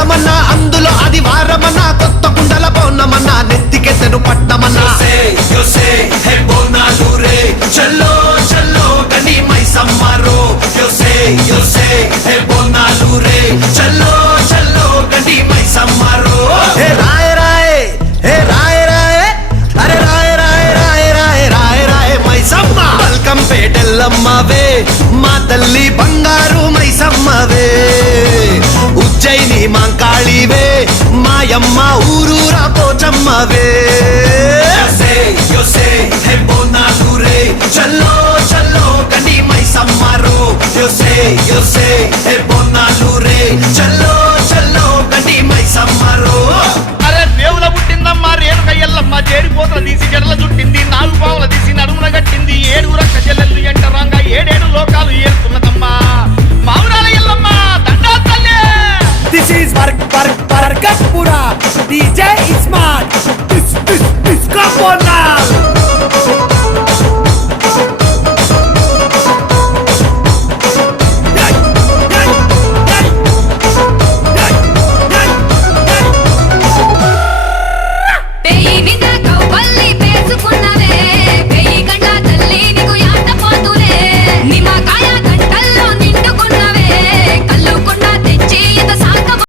మాసమన్నా అందులో అది వారమన్నా కొత్త కుండల పౌర్ణమన్నా నెత్తికెత్తెను పట్నమన్నా చల్లో చల్లో గని మైసమ్మరో బోనాలు రే చల్లో చల్లో గని మైసమ్మరో హే రాయ రాయ హే రాయ రాయ అరే రాయ రాయ రాయ రాయ రాయ రాయ మైసమ్మ వెల్కమ్ పేటెల్లమ్మవే మా తల్లి బంగారు మైసమ్మవే ఉజ్జయిని మాంకాళివే మాయమ్మ ఊరూరా పోచమ్మవే బోనాలు రే చల్లో చల్లో గని మైసమ్మరో బోనాలు రే చల్లో చల్లో గని మైసమ్మరో అరే దేవుల పుట్టిందమ్మా రేణుక ఎల్లమ్మ చేరిపోతల తీసి జడల చుట్టింది 4 పావుల తీసి నడుమున కట్టింది 7 రక్క చెల్లెళ్ళు ఎంటరాంగా 7 లోకాలు ఏరుతున్నదమ్మా మావురాల ఎల్లమ్మ దండా తల్లి. This is Bargatpura. DJ Ismail. This Kapona.